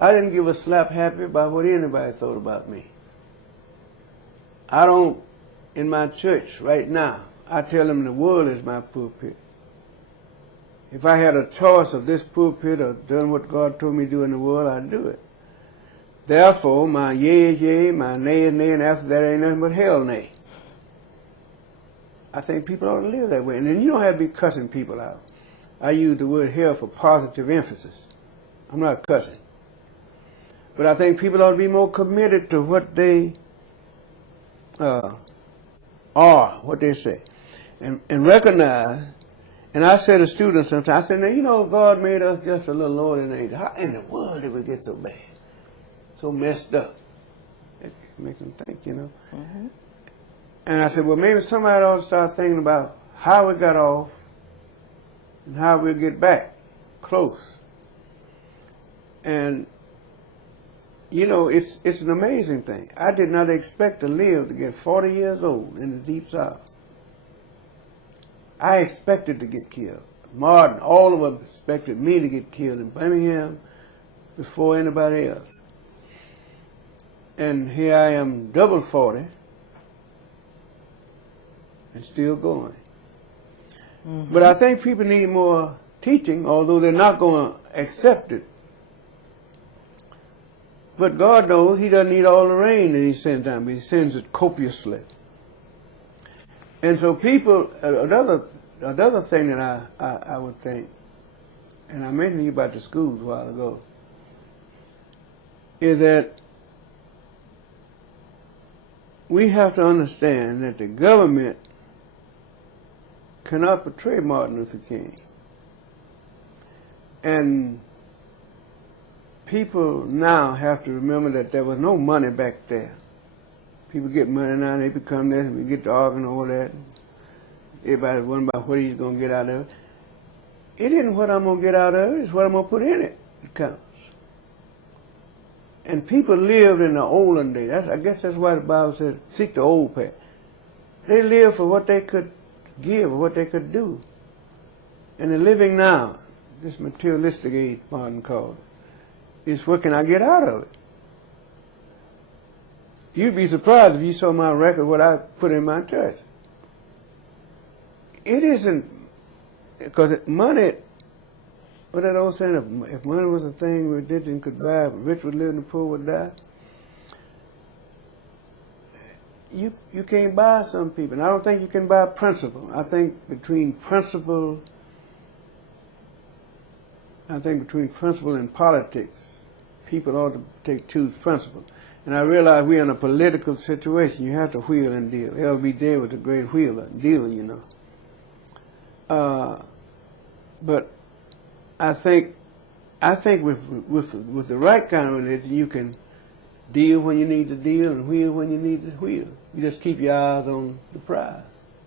I didn't give a slap happy about what anybody thought about me. I don't, in my church right now, I tell them the world is my pulpit. If I had a choice of this pulpit or doing what God told me to do in the world, I'd do it. Therefore, my yea is yea, my nay is nay, and after that ain't nothing but hell nay. I think people ought to live that way. And then you don't have to be cussing people out. I use the word hell for positive emphasis. I'm not cussing. But I think people ought to be more committed to what they are, what they say. And recognize, and I say to students sometimes, I say, now, you know, God made us just a little lower than angels. How in the world did we get so bad? So messed up? It makes them think, you know. Mm-hmm. And I said, well, maybe somebody ought to start thinking about how we got off and how we'll get back close. And, you know, it's an amazing thing. I did not expect to live to get 40 years old in the Deep South. I expected to get killed. Martin, all of us expected me to get killed in Birmingham before anybody else. And here I am, double 40, and still going. Mm-hmm. But I think people need more teaching, although they're not going to accept it. But God knows He doesn't need all the rain that He sends down, but He sends it copiously. And so people, another thing that I would think, and I mentioned to you about the schools a while ago, is that we have to understand that the government cannot portray Martin Luther King. And people now have to remember that there was no money back there. People get money now, they become this, and we get to arguing over that. Everybody's wondering about what he's going to get out of it. It isn't what I'm going to get out of it, it's what I'm going to put in it that counts. And people lived in the olden days. I guess that's why the Bible says, seek the old path. They lived for what they could give, or what they could do. And the living now, this materialistic age, Martin called it, is what can I get out of it? You'd be surprised if you saw my record, what I put in my church. It isn't, because money, what that old saying, if money was a thing religion could buy, the rich would live and the poor would die. You can't buy some people. And I don't think you can buy principle. I think between principle and politics, people ought to choose principle. And I realize we're in a political situation. You have to wheel and deal. LBJ was a great dealer, you know. But I think with the right kind of religion, you can deal when you need to deal and wheel when you need to wheel. You just keep your eyes on the prize.